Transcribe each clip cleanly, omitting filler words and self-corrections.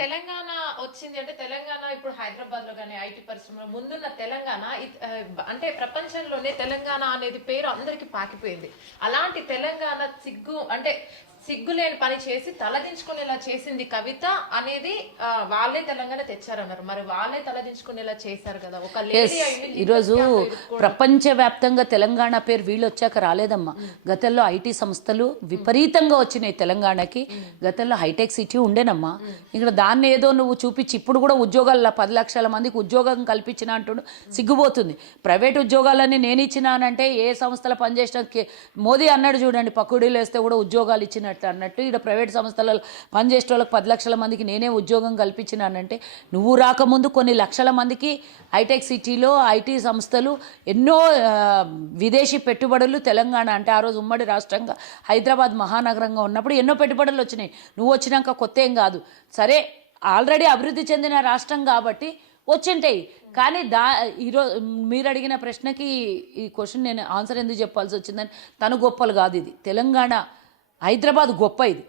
తెలంగాణ వచ్చింది అంటే తెలంగాణ ఇప్పుడు హైదరాబాద్ లో కానీ ఐటీ పరిశ్రమలో ముందున్న తెలంగాణ అంటే ప్రపంచంలోనే తెలంగాణ అనేది పేరు అందరికి పాకిపోయింది. అలాంటి తెలంగాణ సిగ్గులేని పని చేసి తలదించుకునేలా చేసింది కవిత అనేది వాళ్ళే తెలంగాణ తెచ్చారన్నారు. మరి వాళ్ళే తలదించుకునేలా చేశారు కదా. ఒక ఈరోజు ప్రపంచవ్యాప్తంగా తెలంగాణ పేరు వీళ్ళు వచ్చాక రాలేదమ్మా. గతంలో ఐటీ సంస్థలు విపరీతంగా వచ్చినాయి తెలంగాణకి. గతంలో హైటెక్ సిటీ ఉండేనమ్మా. ఇక్కడ దాన్ని ఏదో నువ్వు చూపించి ఇప్పుడు కూడా ఉద్యోగాలు 10 లక్షల మందికి ఉద్యోగం కల్పించిన అంటుడు సిగ్గుపోతుంది. ప్రైవేట్ ఉద్యోగాలన్నీ నేను ఇచ్చినానంటే ఏ సంస్థలు పనిచేసిన మోదీ అన్నాడు చూడండి, పకోడీలు వేస్తే కూడా ఉద్యోగాలు ఇచ్చినట్టు అన్నట్టు ఇక్కడ ప్రైవేట్ సంస్థలలో పనిచేసే వాళ్ళకి 10 లక్షల మందికి నేనే ఉద్యోగం కల్పించినానంటే నువ్వు రాకముందు కొన్ని లక్షల మందికి హైటెక్ సిటీలో ఐటీ సంస్థలు ఎన్నో విదేశీ పెట్టుబడులు తెలంగాణ అంటే ఆ రోజు ఉమ్మడి రాష్ట్రంగా హైదరాబాద్ మహానగరంగా ఉన్నప్పుడు ఎన్నో పెట్టుబడులు వచ్చినాయి. నువ్వు వచ్చినాక కొత్త ఏం కాదు, సరే ఆల్రెడీ అభివృద్ధి చెందిన రాష్ట్రం కాబట్టి వచ్చింటాయి. కానీ ఈరోజు మీరు అడిగిన ప్రశ్నకి ఈ క్వశ్చన్ నేను ఆన్సర్ ఎందుకు చెప్పాల్సి వచ్చిందని తను గొప్పలు కాదు. ఇది తెలంగాణ హైదరాబాద్ గొప్ప. ఇది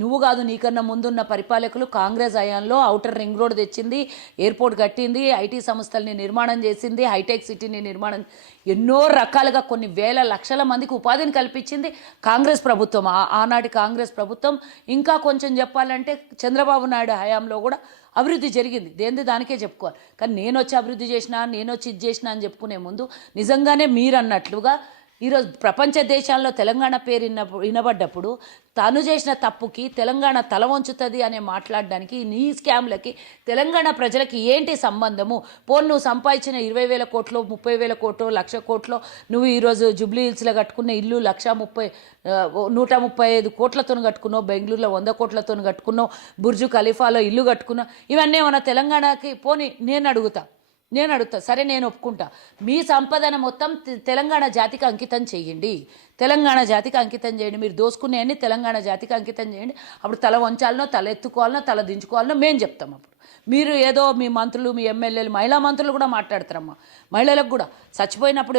నువ్వు కాదు, నీకన్నా ముందున్న పరిపాలకులు కాంగ్రెస్ హయాంలో ఔటర్ రింగ్ రోడ్ తెచ్చింది, ఎయిర్పోర్ట్ కట్టింది, ఐటీ సంస్థల్ని నిర్మాణం చేసింది, హైటెక్ సిటీని నిర్మాణం ఎన్నో రకాలుగా కొన్ని వేల లక్షల మందికి ఉపాధిని కల్పించింది కాంగ్రెస్ ప్రభుత్వం. ఆనాటి కాంగ్రెస్ ప్రభుత్వం. ఇంకా కొంచెం చెప్పాలంటే చంద్రబాబు నాయుడు హయాంలో కూడా అభివృద్ధి జరిగింది. దానికే చెప్పుకోవాలి. కానీ నేను వచ్చి అభివృద్ధి చేసినా, నేను వచ్చి ఇది చేసినా అని చెప్పుకునే ముందు నిజంగానే మీరు అన్నట్లుగా ఈరోజు ప్రపంచ దేశాల్లో తెలంగాణ పేరు వినబడ్డప్పుడు తను చేసిన తప్పుకి తెలంగాణ తల వంచుతుంది అనే మాట్లాడడానికి నీ స్కామ్లకి తెలంగాణ ప్రజలకి ఏంటి సంబంధము? నువ్వు సంపాదించిన 20,000 కోట్లు, 30,000 కోట్లు, 1,00,000 కోట్లు, నువ్వు ఈరోజు జూబ్లీ హిల్స్లో కట్టుకున్న ఇల్లు 135 కోట్లతో కట్టుకున్నావు, బెంగళూరులో 100 కోట్లతో కట్టుకున్నావు, బుర్జు ఖలీఫాలో ఇల్లు కట్టుకున్నావు. ఇవన్నీ ఏమన్నా తెలంగాణకి నేను అడుగుతా, సరే నేను ఒప్పుకుంటా. మీ సంపదన మొత్తం తెలంగాణ జాతికి అంకితం చేయండి. తెలంగాణ జాతికి అంకితం చేయండి. మీరు దోసుకునేవన్నీ తెలంగాణ జాతికి అంకితం చేయండి. అప్పుడు తల వంచాలనో, తల ఎత్తుకోవాలనో, తల దించుకోవాలనో మేము చెప్తాం. అప్పుడు మీరు ఏదో మీ మంత్రులు, మీ ఎమ్మెల్యేలు, మహిళా మంత్రులు కూడా మాట్లాడతారమ్మా. మహిళలకు కూడా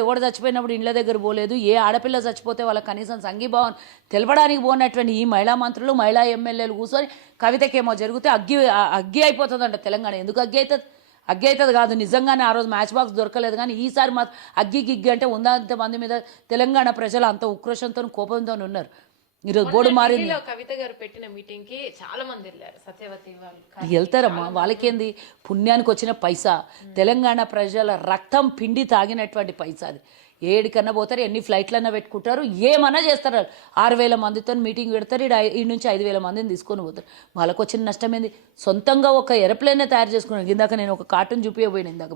ఎవడు చచ్చిపోయినప్పుడు ఇండ్ల దగ్గర పోలేదు, ఏ ఆడపిల్ల చచ్చిపోతే వాళ్ళకి కనీసం సంఘీభావం తెలపడానికి పోనటువంటి ఈ మహిళా మంత్రులు, మహిళా ఎమ్మెల్యేలు కూర్చొని కవితకేమో జరిగితే అగ్గి అయిపోతుందంట తెలంగాణ. ఎందుకు అగ్గి అవుతుంది కాదు, నిజంగానే ఆ రోజు మ్యాచ్ బాక్స్ దొరకలేదు. కానీ ఈసారి మాత్రం గిగ్గి అంటే ఉందంత మంది మీద తెలంగాణ ప్రజలు అంత ఉక్రోషంతో కోపంతో ఉన్నారు. ఈరోజు బోర్డు మారింది. కవిత గారు పెట్టిన మీటింగ్ కి చాలా మంది వెళ్ళారు. సత్యవతి వెళ్తారమ్మా, వాళ్ళకేంది పుణ్యానికి వచ్చిన పైసా, తెలంగాణ ప్రజల రక్తం పిండి తాగినటువంటి పైసా. అది ఏడికన్నా పోతారు, ఎన్ని ఫ్లైట్లన్నా పెట్టుకుంటారు, ఏమన్నా చేస్తారు. 6,000 మందితో మీటింగ్ పెడతారు, ఈ నుంచి 5,000 మందిని తీసుకొని పోతారు. వాళ్ళకు వచ్చిన నష్టం ఏంది? సొంతంగా ఒక ఎయిర్ప్లేనే తయారు చేసుకున్నాను. ఇందాక నేను ఒక కార్టూన్ చూపించబోయాను. ఇందాక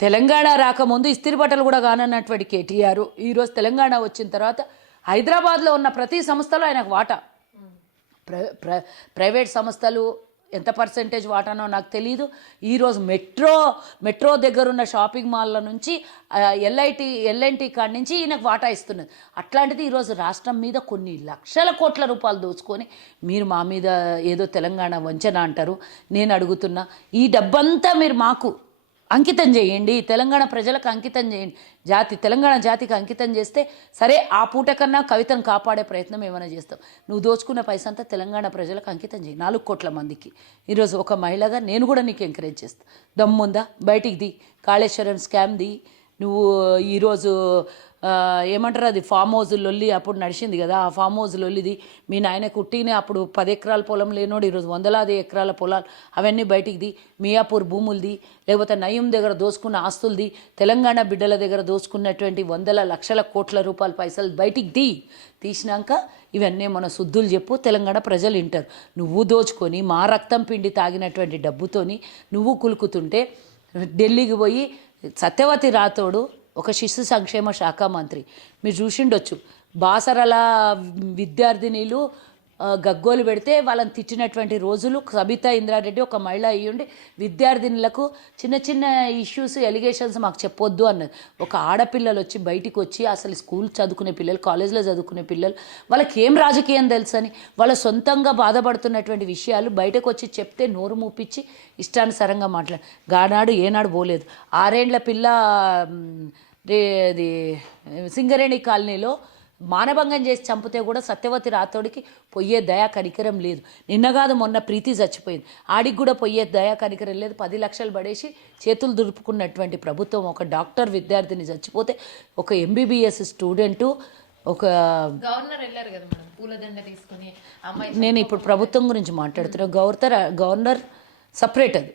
తెలంగాణ రాకముందు ఇస్త్రీ బట్టలు కూడా కానన్నటువంటి కేటీఆర్ ఈరోజు తెలంగాణ వచ్చిన తర్వాత హైదరాబాద్లో ఉన్న ప్రతి సంస్థలో ఆయనకు వాటా. ప్రైవేట్ సంస్థలు ఎంత పర్సెంటేజ్ వాటానో నాకు తెలియదు. ఈరోజు మెట్రో దగ్గర ఉన్న షాపింగ్ మాల్ల నుంచి ఎల్ఎన్టీ కాడి నుంచి ఈయనకు వాటా ఇస్తున్నది. అట్లాంటిది ఈరోజు రాష్ట్రం మీద కొన్ని లక్షల కోట్ల రూపాయలు దోచుకొని మీరు మా మీద ఏదో తెలంగాణ వంచన అంటారు. నేను అడుగుతున్నా, ఈ డబ్బంతా మీరు మాకు అంకితం చేయండి, తెలంగాణ ప్రజలకు అంకితం చేయండి. తెలంగాణ జాతికి అంకితం చేస్తే సరే, ఆ పూట కన్నా కవితను కాపాడే ప్రయత్నం ఏమైనా చేస్తాం. నువ్వు దోచుకున్న పైసా అంతా తెలంగాణ ప్రజలకు అంకితం చేయి. 4 కోట్ల మందికి. ఈరోజు ఒక మహిళగా నేను కూడా నీకు ఎంకరేజ్ చేస్తాను. దమ్ముందా బయటికి ది, కాళేశ్వరం స్కామ్ ది. నువ్వు ఈరోజు ఏమంటారు, అది ఫామ్ హౌస్ లొల్లి అప్పుడు నడిచింది కదా, ఆ ఫామ్ హౌస్ లొల్లిది. మీ నాయన కుట్టినే అప్పుడు 10 ఎకరాల పొలం లేనోడు ఈరోజు 100 ఎకరాల పొలాలు అవన్నీ బయటికి మియాపూర్ భూములది, లేకపోతే నయం దగ్గర దోసుకున్న ఆస్తులది, తెలంగాణ బిడ్డల దగ్గర దోసుకున్నటువంటి 100 లక్షల కోట్ల రూపాయల పైసలు బయటికి తీసినాక ఇవన్నీ మన శుద్ధులు చెప్పు, తెలంగాణ ప్రజలు వింటారు. నువ్వు దోచుకొని మా రక్తం పిండి తాగినటువంటి డబ్బుతోని నువ్వు కులుకుతుంటే ఢిల్లీకి పోయి సత్యవతి రాథోడు ఒక శిశు సంక్షేమ శాఖ మంత్రి, మీరు చూసిండొచ్చు, బాసరల విద్యార్థినిలు గగ్గోలు పెడితే వాళ్ళని తిట్టినటువంటి రోజులు. సబితా ఇంద్రారెడ్డి ఒక మహిళ అయ్యుండి విద్యార్థినులకు చిన్న చిన్న ఇష్యూస్, ఎలిగేషన్స్ మాకు చెప్పొద్దు అన్నది. ఒక ఆడపిల్లలు వచ్చి బయటికి వచ్చి అసలు స్కూల్ చదువుకునే పిల్లలు, కాలేజీలో చదువుకునే పిల్లలు, వాళ్ళకి ఏం రాజకీయం తెలుసని వాళ్ళ సొంతంగా బాధపడుతున్నటువంటి విషయాలు బయటకు వచ్చి చెప్తే నోరు మూపించి ఇష్టానుసారంగా గానాడు ఏనాడు పోలేదు. 6 ఏండ్ల పిల్ల అది సింగరేణి కాలనీలో మానభంగం చేసి చంపితే కూడా సత్యవతి రాథోడికి పొయ్యే దయా కనికరం లేదు. నిన్న కాదు మొన్న ప్రీతి చచ్చిపోయింది, ఆడికి కూడా పొయ్యే దయా కనికరం లేదు. 10 లక్షలు పడేసి చేతులు దులుపుకున్నటువంటి ప్రభుత్వం ఒక డాక్టర్ విద్యార్థిని చచ్చిపోతే, ఒక MBBS స్టూడెంటు, ఒక గవర్నర్ వెళ్ళారు కదా మేడం పూలదండ తీసుకుని అమ్మాయి. నేను ఇప్పుడు ప్రభుత్వం గురించి మాట్లాడుతున్నా. గవర్నర్ సపరేట్ అది.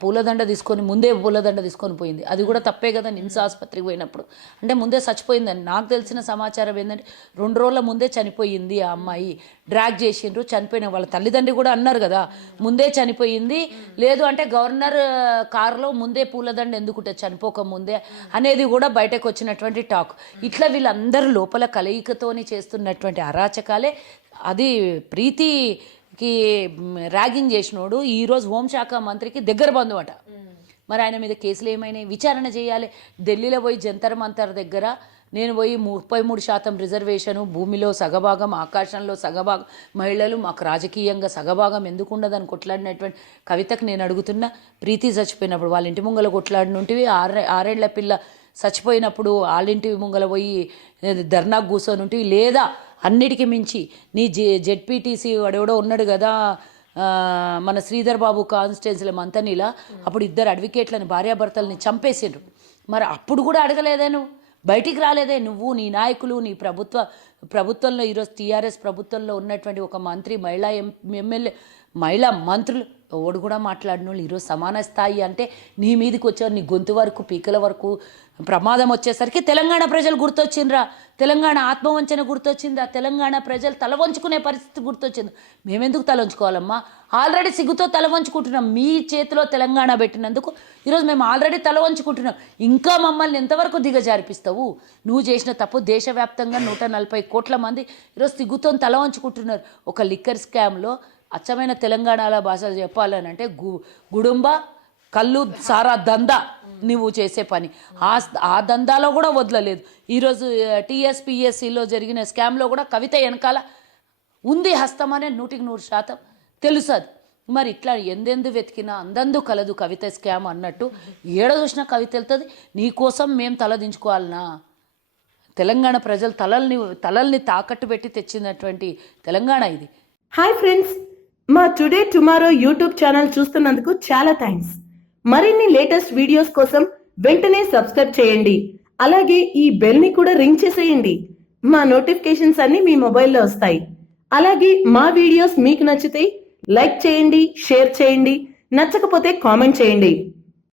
పూలదండ తీసుకొని ముందే పూలదండ తీసుకొని పోయింది, అది కూడా తప్పే కదా. నిమ్స్ ఆసుపత్రికి పోయినప్పుడు అంటే ముందే చచ్చిపోయిందని నాకు తెలిసిన సమాచారం ఏంటంటే 2 రోజుల ముందే చనిపోయింది ఆ అమ్మాయి. డ్రాగ్ చేసిండ్రు, చనిపోయిన వాళ్ళ తల్లిదండ్రి కూడా అన్నారు కదా ముందే చనిపోయింది. లేదు అంటే గవర్నర్ కారులో ముందే పూలదండ ఎందుకుంటే చనిపోక ముందే అనేది కూడా బయటకు వచ్చినటువంటి టాక్. ఇట్లా వీళ్ళందరూ లోపల కలయికతోని చేస్తున్నటువంటి అరాచకాలే. అది ప్రీతికి ర్యాగింగ్ చేసినోడు ఈరోజు హోంశాఖ మంత్రికి దగ్గర బంధువు అట. మరి ఆయన మీద కేసులు ఏమైనాయి? విచారణ చేయాలి. ఢిల్లీలో పోయి జంతర్ మంతర్ దగ్గర నేను పోయి 33% రిజర్వేషను, భూమిలో సగభాగం, ఆకాశంలో సగభాగం, మహిళలు మాకు రాజకీయంగా సగభాగం ఎందుకు ఉండదని కొట్లాడినటువంటి కవితకు నేను అడుగుతున్నా. ప్రీతి చచ్చిపోయినప్పుడు వాళ్ళ ఇంటి ముంగల కొట్లాడినుంటివి, 6 ఏళ్ల పిల్ల చచ్చిపోయినప్పుడు వాళ్ళింటి ముంగల పోయి ధర్నాకు కూర్చొని ఉంటివి. లేదా అన్నిటికీ మించి నీ జెడ్పీటీసీ వాడెవడో ఉన్నాడు కదా మన శ్రీధర్ బాబు కాన్స్టిట్యున్సీలో మంతనీలా, అప్పుడు 2 అడ్వకేట్లని భార్యాభర్తలని చంపేసిండ్రు. మరి అప్పుడు కూడా అడగలేదే నువ్వు? బయటికి రాలేదే నువ్వు, నీ నాయకులు, నీ ప్రభుత్వంలో ఈరోజు TRS ప్రభుత్వంలో ఉన్నటువంటి ఒక మంత్రి, మహిళా ఎమ్మెల్యే, మహిళా మంత్రులు ఎవడు కూడా మాట్లాడిన వాళ్ళు ఈరోజు సమాన స్థాయి అంటే నీ మీదకి వచ్చారు. నీ గొంతు వరకు పీకల వరకు ప్రమాదం వచ్చేసరికి తెలంగాణ ప్రజలు గుర్తొచ్చిండ్రా, తెలంగాణ ఆత్మవంచన గుర్తొచ్చిందా, తెలంగాణ ప్రజలు తల వంచుకునే పరిస్థితి గుర్తొచ్చింది. మేమెందుకు తల వంచుకోవాలమ్మా? ఆల్రెడీ సిగ్గుతో తల వంచుకుంటున్నాం. మీ చేతిలో తెలంగాణ పెట్టినందుకు ఈరోజు మేము ఆల్రెడీ తల వంచుకుంటున్నాం. ఇంకా మమ్మల్ని ఎంతవరకు దిగజారిపిస్తావు? నువ్వు చేసిన తప్పు దేశవ్యాప్తంగా 140 కోట్ల మంది ఈరోజు సిగ్గుతో తల వంచుకుంటున్నారు. ఒక లిక్కర్ స్కామ్లో అచ్చమైన తెలంగాణలో భాషలు చెప్పాలని అంటే గుడుంబ కళ్ళు సారా దందా నువ్వు చేసే పని. ఆ దందాలో కూడా వదలలేదు. ఈరోజు TSPSCలో జరిగిన స్కామ్లో కూడా కవిత వెనకాల ఉంది హస్తం అనే 100% తెలుసు. మరి ఇట్లా ఎందెందు వెతికినా అందందు కలదు కవిత స్కామ్ అన్నట్టు ఏడ చూసినా కవిత వెళ్తుంది. నీకోసం మేము తలదించుకోవాలనా? తెలంగాణ ప్రజలు తలల్ని తాకట్టు పెట్టి తెచ్చినటువంటి తెలంగాణ ఇది. హాయ్ ఫ్రెండ్స్, మా టుడే టుమారో యూట్యూబ్ ఛానల్ చూస్తున్నందుకు చాలా థ్యాంక్స్. మరిన్ని లేటెస్ట్ వీడియోస్ కోసం వెంటనే సబ్స్క్రైబ్ చేయండి. అలాగే ఈ బెల్ ని కూడా రింగ్ చేసేయండి. మా నోటిఫికేషన్స్ అన్ని మీ మొబైల్లో వస్తాయి. అలాగే మా వీడియోస్ మీకు నచ్చితే లైక్ చేయండి, షేర్ చేయండి, నచ్చకపోతే కామెంట్ చేయండి.